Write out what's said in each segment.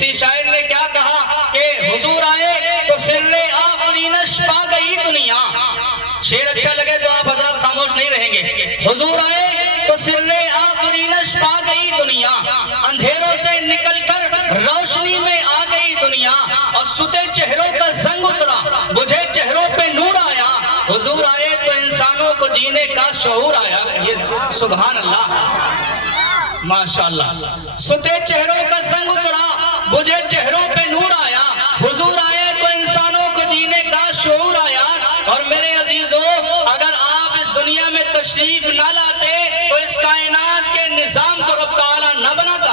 کسی شاعر نے کیا کہا کہ حضور آئے تو سر آفرینش پا گئی دنیا. شعر اچھا لگے تو آپ حضرات خاموش نہیں رہیں گے. حضور آئے تو سر آفرینش پا گئی دنیا, اندھیروں سے نکل کر روشنی میں آ گئی دنیا, اور ستے چہروں کا زنگ اترا, بجھے چہروں پہ نور آیا. حضور آئے تو انسانوں کو جینے کا شعور آیا. یہ سبحان اللہ, ماشاءاللہ. ستے چہروں کا زنگ اترا, بجھے چہروں پہ نور آیا. حضور آئے تو انسانوں کو جینے کا شعور آیا. اور میرے عزیزوں, اگر آپ اس دنیا میں تشریف نہ لاتے تو اس کائنات کے نظام کو رب تعالیٰ نہ بناتا.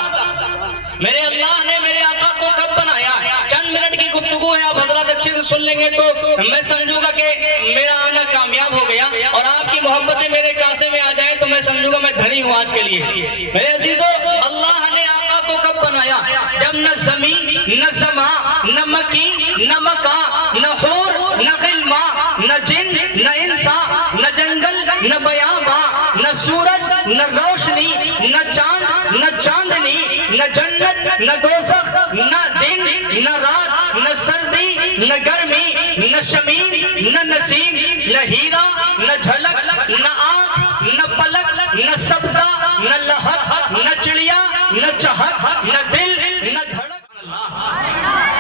میرے اللہ نے میرے آقا کو کب بنایا؟ چند منٹ کی گفتگو ہے, آپ حضرات اچھے سے سن لیں گے تو میں سمجھوں گا کہ میرا آنا کامیاب ہو گیا, اور آپ کی محبتیں میرے کاسے میں آ جائیں تو میں سمجھوں گا میں دھنی ہوں آج کے لیے. میرے عزیزوں, اللہ نے آقا کو کب بنایا؟ جب نہ زمین, نہ سما, نہ مکی, نہ مکا, نہ حور, نہ غلما, نہ جن, نہ انسان, نہ جنگل, نہ بیاباں, نہ سورج, نہ روشنی, نہ چاند, نہ چاندنی, نہ جنت, نہ دوزخ, نہ دن, نہ رات, نہ سردی, نہ گرمی, نہ شمیم, نہ نسیم, نہ ہیرا, نہ جھلک, نہ آنکھ, نہ پلک, نہ سبزہ, نہ لہک, نہ چڑیا, نہ چہک, نہ دل, نہ دھڑک.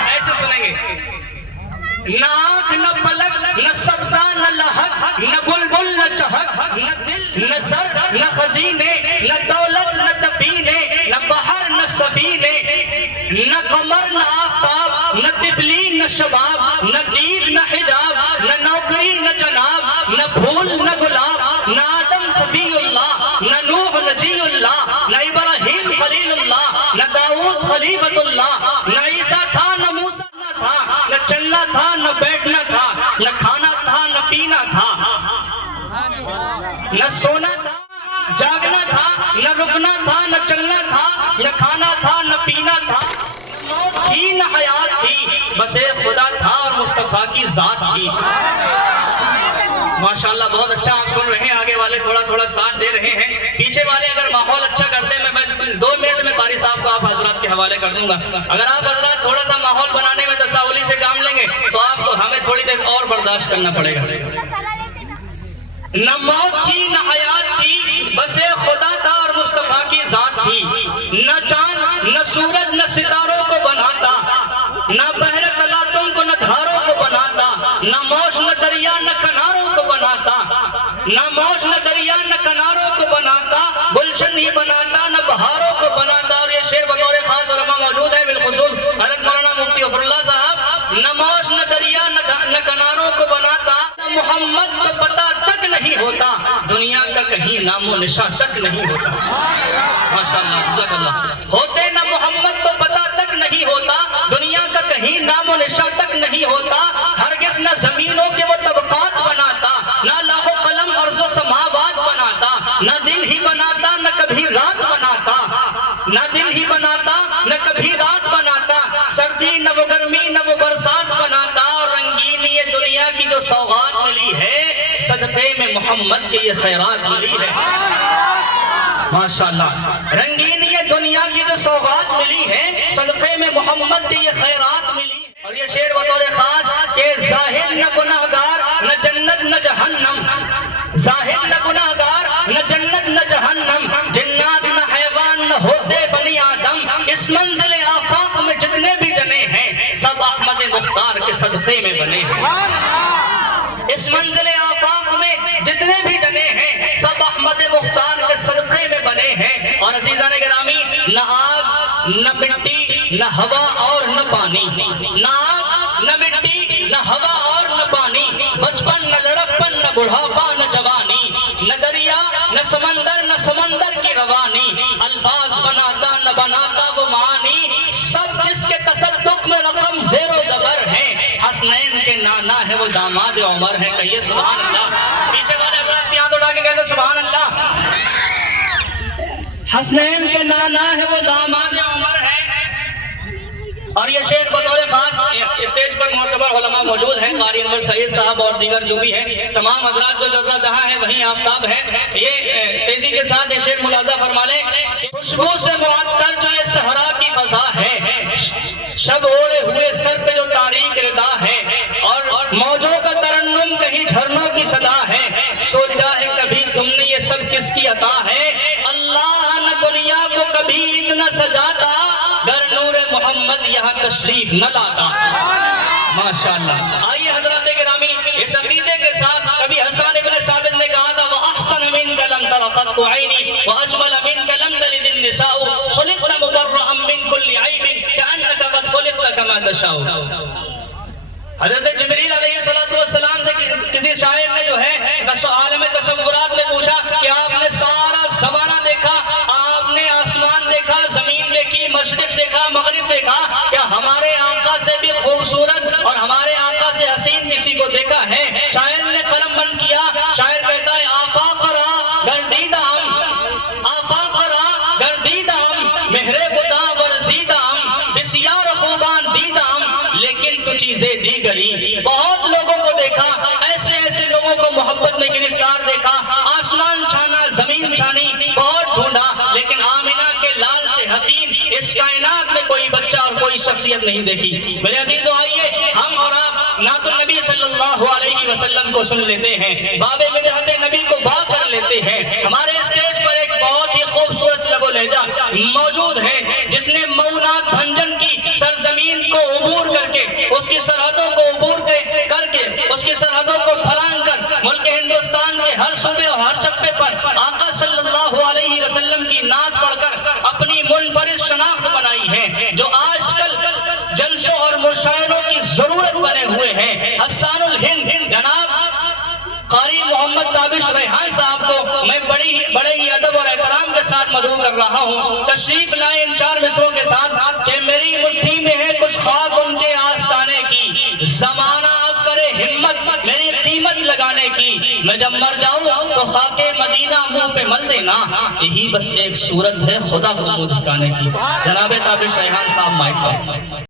ایسے سنیں گے, نہ آنکھ, نہ پلک, نہ سبزہ, نہ لہک, نہ بلبل, نہ چہک, نہ دل, نہ سر, نہ خزینے, نہ دولت, نہ دفینے, نہ بحر, نہ سفینے, نہ قمر, نہ آفتاب, نہ طفلی, نہ شباب, نہ دید, نہ حجاب, نہ نوکری, نہ جناب, نہ پھول, نہ گلاب, نہ آدم صفی اللہ, نہ نوح نجی اللہ, نہ ابراہیم خلیل اللہ, نہ داؤد خلیفۃ اللہ, نہ عیسیٰ تھا, نہ موسیٰ تھا, نہ چلنا تھا, نہ بیٹھنا تھا, نہ کھانا تھا, نہ پینا تھا, نہ سونا تھا, جاگنا تھا, نہ رکنا تھا, نہ چلنا تھا, نہ کھانا تھا, نہ پینا تھا, نہ موت تھی, نہ حیات تھی, بس ایک خدا تھا اور مصطفیٰ کی ذات تھی. ماشاءاللہ, بہت اچھا آپ سن رہے ہیں, آگے والے تھوڑا تھوڑا ساتھ دے رہے ہیں, پیچھے والے اگر ماحول اچھا کرتے ہیں میں 2 منٹ میں قاری صاحب کو آپ حضرات کے حوالے کر دوں گا. اگر آپ حضرات تھوڑا سا ماحول بنانے میں تساہلی سے کام لیں گے تو آپ کو ہمیں تھوڑی دیر اور برداشت کرنا پڑے گا. نہ موت تھی, نہ حیات تھی, بس ایک خدا تھا اور مصطفیٰ کی ذات تھی. نہ چاند, نہ سورج, نہ ستاروں کو بناتا, نہ بحر تلا تم کو, نہ دھاروں کو بناتا, نہ موج, نہ دریا, نہ کناروں کو بناتا, نہ موج, نہ دریا, نہ کناروں کو بناتا, گلشن ہی بناتا, نہ بہاروں کو بناتا. اور یہ شعر بطور خاص علماء موجود ہے, بالخصوص حضرت مولانا مفتی غفر اللہ صاحب. نہ موج, نہ دریا, نہ کناروں کو بناتا, نہ محمد کو پتہ تک نہیں ہوتا, دنیا کا کہیں نام و نشان تک نہیں ہوتا. ماشاءاللہ, جزاک اللہ. ہوتے نہ محمد کو پتہ تک نہیں ہوتا, دنیا کا کہیں نام و نشان تک نہیں ہوتا. ہرگز نہ زمینوں کے وہ طبقات بناتا, نہ لاہ و قلم ارض و سماوات بناتا, نہ دن ہی بناتا, نہ کبھی رات بناتا, نہ دن ہی بناتا, نہ کبھی رات بناتا, سردی نہ وہ گرمی, نہ وہ برسات بناتا. اور رنگین یہ دنیا کی جو سوغات ملی ہے, صدقے میں محمد کے یہ خیرات ملی ہے. ماشاءاللہ, رنگین یہ دنیا کی جو سوغات ملی ہے, صدقے میں محمد کے یہ خیرات ملی. اور یہ شعر بطور خاص کہ ظاہر نہ گناہگار, نہ جنت نہ جہنم, ظاہر نہ گناہگار, نہ جنت نہ جہنم, جنات نہ حیوان, نہ ہوتے بنی آدم, اس منزل آفاق میں جتنے بھی جنے ہیں, سب احمد مختار کے صدقے میں بنے ہیں. اس منزل آفاق میں جتنے بھی جنے ہیں, سب احمد مختار کے صدقے میں بنے ہیں. اور عزیزان گرامی, نہ آگ, نہ مٹی, نہ ہوا اور نہ پانی, نہ آگ, نہ مٹی, نہ ہوا اور نہ پانی, بچپن, نہ لڑکپن, نہ بڑھاپا, نہ جوانی, نہ دریا, نہ سمندر, نہ سمندر کی روانی, الفاظ بناتا, نہ بناتا وہ معانی, سب جس کے تصدق میں رقم زیر و زبر ہیں, حسنین کے نانا ہے وہ داماد عمر ہے. کہیے سبحان اللہ. پیچھے والے حضرات ہاتھ اٹھا کے کہتے سبحان اللہ. حسنین کے نانا ہے وہ داماد عمر ہے. اور یہ شعر بطور خاص اسٹیج پر معتبر علماء موجود ہیں, قاری انور سید صاحب اور دیگر جو بھی ہیں, تمام حضرات جو جگہ جہاں ہے وہیں آفتاب ہے. یہ تیزی کے ساتھ یہ شعر ملاحظہ فرما لیں کہ خوشبو سے معطر جو یہ صحرا کی فضا ہے, شب اوڑے ہوئے سر پہ جو تاریک ردا ہے اور موجوں کا ترنم کہیں جھرنوں کی صدا ہے، سوچا ہے کبھی تم نے یہ سب کس کی عطا ہے؟ اللہ نہ دنیا کو کبھی اتنا سجاتا گر نور محمد یہاں تشریف نہ لاتا۔ ماشاءاللہ۔ آئیے حضرات گرامی اس عقیدے کے ساتھ کبھی حسان ابن ثابت نے کہا تھا وَأَحْسَنَ مِنْكَ لَمْ تَرَ قَطُّ عَيْنِي وَأَجْمَلَ مِنْكَ لَمْ تَلِدِ النِّسَاءُ خُلِقْتَ مُبَرَّأً مِنْ كُلِّ عَيْبٍ كَأَنَّكَ قَدْ خُلِقْتَ كَمَا تَشَاءُ۔ حضرت جبریل علیہ السلام سے کسی شاعر نے جو ہے عالم تصورات میں پوچھا کہ آپ نے سارا زمانہ دیکھا، آپ نے آسمان دیکھا، زمین دیکھی، مشرق دیکھا، مغرب دیکھا، کیا ہمارے آقا سے بھی خوبصورت اور ہمارے آقا سے حسین کسی کو دیکھا ہے؟ شاعر نے قلم بند کیا، شاعر کہتا ہے آفاق را گردیدہ ہم، آفاق را گردیدہ ہم، مہر خدا ورزیدہ ہم، بسیار خوبان دیدہ ہم، لیکن تو چیزیں دیگری۔ بہت لوگوں کو دیکھا، ایسے ایسے لوگوں کو محبت میں گرفتار دیکھا، آسمان چھانا، زمین چھانی، بہت ڈھونڈا، لیکن آمنہ کے لال سے حسین اس کائنات میں کوئی بچہ اور کوئی شخصیت نہیں دیکھی۔ میرے عزیزو آئیے ہم اور آپ نعت النبی صلی اللہ علیہ وسلم کو سن لیتے ہیں، باب مدحت نبی کو با کر لیتے ہیں۔ ہمارے اسٹیج پر ایک بہت ہی خوبصورت لب و لہجہ موجود ہے جس نے مونات بھنجن کی سرزمین کو عبور کر کے، اس کی سرحدوں کو عبور کر کے، اس کی سرحدوں کو پھلانگ کر ملک ہندوستان کے ہر صوبے اور ہر چپے پر آقا صلی اللہ علیہ وسلم کی نعت پڑھ کر اپنی منفرد شناخت بنائی ہے، جو آج کل جلسوں اور مشاعروں کی ضرورت بنے ہوئے ہیں۔ حسان الہند جناب قاری محمد تابش ریحان صاحب کو میں بڑے ہی ادب اور احترام کے ساتھ مدعو کر رہا ہوں، تشریف لائیں ان چار مصروں کے ساتھ کہ میری مٹھی میں ہے کچھ خاک ان کے آستانے کی، زمانہ اب کرے ہمت میری قیمت لگانے کی، میں جب مر جاؤں تو خاک مدینہ منہ پہ مل دینا، یہی بس ایک صورت ہے خدا کو منہ دکھانے کی۔ جناب تابش ریحان صاحب مائک پر۔